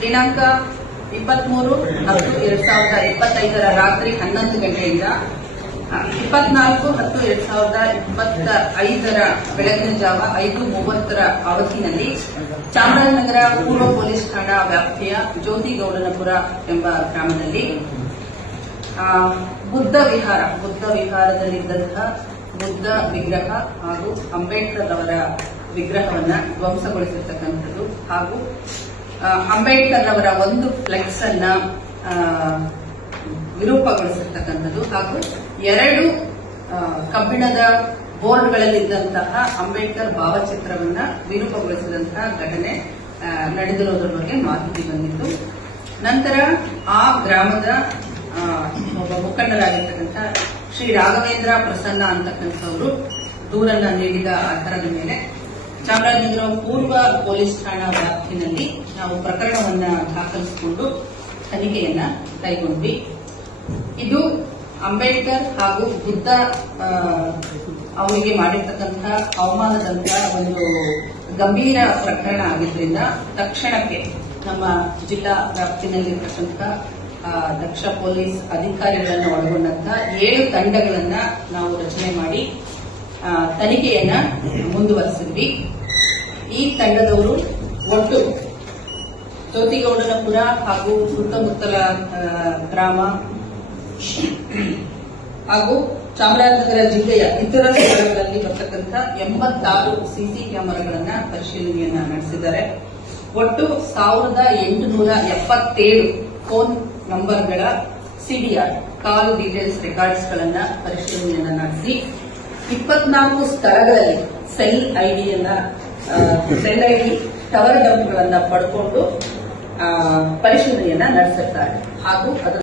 ದಿನಾಂಕ ಇಪ್ಪತ್ಮೂರು ಹತ್ತು ಎರಡ್ ಸಾವಿರದ ಇಪ್ಪತ್ತೈದರ ರಾತ್ರಿ ಹನ್ನೊಂದು ಗಂಟೆಯಿಂದ ಇಪ್ಪತ್ನಾಲ್ಕು ಹತ್ತು ಎರಡ್ ಸಾವಿರದ ಇಪ್ಪತ್ತ ಐದರ ಬೆಳಗಿನ ಜಾವ ಐದು ಮೂವತ್ತರ ಅವಧಿನಲ್ಲಿ ಚಾಮರಾಜನಗರ ಪೂರ್ವ ಪೊಲೀಸ್ ಠಾಣಾ ವ್ಯಾಪ್ತಿಯ ಜ್ಯೋತಿಗೌಡನಪುರ ಎಂಬ ಗ್ರಾಮದಲ್ಲಿ ಬುದ್ಧ ವಿಹಾರ, ಬುದ್ಧ ವಿಹಾರದಲ್ಲಿದ್ದಂತಹ ಬುದ್ಧ ವಿಗ್ರಹ ಹಾಗೂ ಅಂಬೇಡ್ಕರ್ ಅವರ ವಿಗ್ರಹವನ್ನು ಧ್ವಂಸಗೊಳಿಸಿರ್ತಕ್ಕಂಥದ್ದು ಹಾಗೂ ಅಂಬೇಡ್ಕರ್ ಅವರ ಒಂದು ಫ್ಲೆಕ್ಸ್ ಅನ್ನ ವಿರೂಪಗೊಳಿಸಿರ್ತಕ್ಕಂಥದ್ದು. ಹಾಗೂ ಎರಡು ಕಬ್ಬಿಣದ ಬೋರ್ಡ್ಗಳಲ್ಲಿದ್ದಂತಹ ಅಂಬೇಡ್ಕರ್ ಭಾವಚಿತ್ರವನ್ನ ವಿರೂಪಗೊಳಿಸಿದಂತಹ ಘಟನೆ ನಡೆದಿರೋದ್ರ ಬಗ್ಗೆ ಮಾಹಿತಿ ಬಂದಿತ್ತು. ನಂತರ ಆ ಗ್ರಾಮದ ಒಬ್ಬ ಮುಖಂಡರಾಗಿರ್ತಕ್ಕಂಥ ಶ್ರೀ ರಾಘವೇಂದ್ರ ಪ್ರಸನ್ನ ಅಂತಕ್ಕಂಥವರು ದೂರನ್ನ ನೀಡಿದ ಆಧಾರದ ಮೇಲೆ ಚಾಮರಾಜನಗರ ಪೂರ್ವ ಪೊಲೀಸ್ ಠಾಣಾ ವ್ಯಾಪ್ತಿನಲ್ಲಿ ನಾವು ಪ್ರಕರಣವನ್ನ ದಾಖಲಿಸಿಕೊಂಡು ತನಿಖೆಯನ್ನ ಕೈಗೊಂಡ್ವಿ. ಇದು ಅಂಬೇಡ್ಕರ್ ಹಾಗೂ ಬುದ್ಧ ಅವರಿಗೆ ಮಾಡಿರ್ತಕ್ಕಂತಹ ಅವಮಾನದಂತಹ ಒಂದು ಗಂಭೀರ ಪ್ರಕರಣ ಆಗಿದ್ರಿಂದ ತಕ್ಷಣಕ್ಕೆ ನಮ್ಮ ಜಿಲ್ಲಾ ವ್ಯಾಪ್ತಿನಲ್ಲಿರ್ತಕ್ಕಂತಹ ದಕ್ಷ ಪೊಲೀಸ್ ಅಧಿಕಾರಿಗಳನ್ನು ಒಳಗೊಂಡಂತಹ ಏಳು ತಂಡಗಳನ್ನ ನಾವು ರಚನೆ ಮಾಡಿ ತನಿಖೆಯನ್ನ ಮುಂದುವರೆಸಿದ್ವಿ. ಈ ತಂಡದವರು ಒಟ್ಟು ಜ್ಯೋತಿಗೌಡನಪುರ ಹಾಗೂ ಸುತ್ತಮುತ್ತಲ ಗ್ರಾಮ ಹಾಗೂ ಚಾಮರಾಜನಗರ ಜಿಲ್ಲೆಯ ಇತರ ಸ್ಥಳಗಳಲ್ಲಿ ಬರ್ತಕ್ಕಂಥ ಎಂಬತ್ತಾರು ಸಿಸಿ ಕ್ಯಾಮೆರಾಗಳನ್ನ ಪರಿಶೀಲನೆಯನ್ನ ನಡೆಸಿದ್ದಾರೆ. ಒಟ್ಟು ಸಾವಿರದ ಎಂಟುನೂರ ಎಪ್ಪತ್ತೇಳು ಫೋನ್ ನಂಬರ್ಗಳ ಸಿಡಿಆರ್, ಕಾಲ್ ಡೀಟೇಲ್ಸ್ ರೆಕಾರ್ಡ್ಸ್ ಗಳನ್ನ ಪರಿಶೀಲನೆಯನ್ನ ನಡೆಸಿ ಇಪ್ಪತ್ನಾಲ್ಕು ಸ್ಥಳಗಳಲ್ಲಿ ಸೆಲ್ ಐಡಿಯನ್ನ ಸೆಲ್ ಐಡಿ ಟವರ್ ಡಂಪ್ಗಳನ್ನ ಪಡ್ಕೊಂಡು ಪರಿಶೀಲನೆಯನ್ನ ನಡೆಸಿರ್ತಾರೆ ಹಾಗೂ ಅದರ